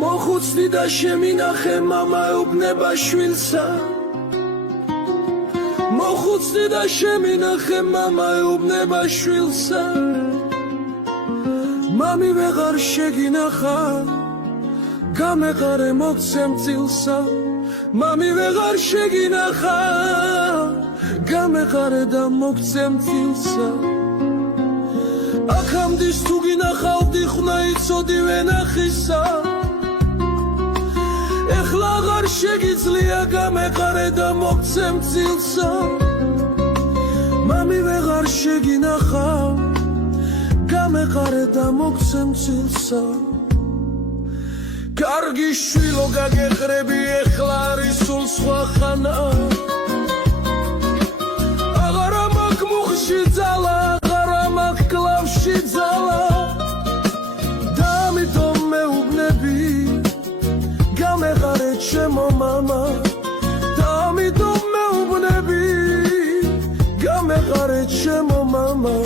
მოხუცდი და შემინახე მამა ეუბნება შვილსა მოხუცდი და შემინახე მამა ეუბნება შვილსა მამი ვეღარ შეგინახა გამეყარე მოგცემ წილსა მამი ვეღარ შეგინახა გამეყარე და მოგცემ წილსა აქამდე თუ გინახავდი ხნა იცოდი ვენახისა ეხლა აღარ შეგიძლია გამეყარე და მოგცემ წილსა მამი ვეღარ შეგინახა გამეყარე და მოგცემ წილსა კარგი შვილო გაგეყრები ეხლა არის სულ სხვა ხანა აღარ მაქვს მუხში ძალა აღარ მაქვს კლავში ძალა და ამიტომ მეუბნები გამეყარე ჩემო მამა და ამიტომ მეუბნები გამეყარე ჩემო მამა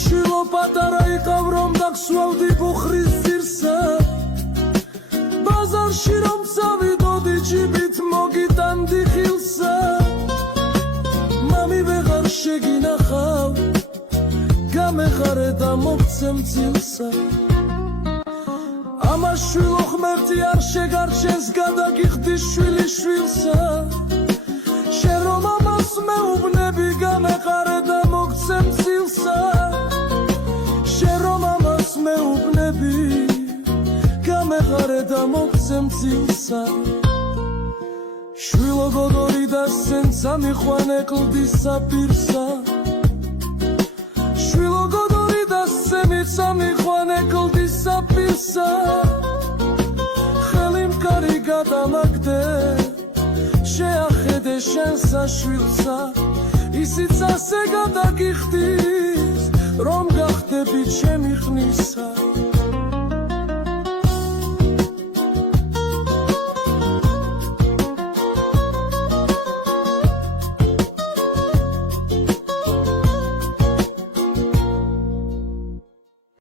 შვილო პატარა იყავ რომ დაგსვავდი ბუხრის ძირსა ბაზარში რომ წავიდოდი ჯიბით მოგიტანდი ხილსა მამი ვეღარ შეგინახავ გამეყარე და მოგცემ წილსა ამას შვილო ღმერთი არ შეგარჩენს გადაგიხდი შვილი შვილსა შენ რომ ამას მეუბნები გამეყარე და მოგცემ წილსა მეუბნები გამეყარე და მოგცემ წილსა შვილო გოგორი და სენცა მიყვანე კლდისა პირსა შვილო გოგორი და სენცა მიყვანე კლდისა პირსა ხელი მკარი გადამაგდე შეახედე შენსა შვილსა ისიც ასე გადაგიხდის რომ გახდები ჩემი ხნისა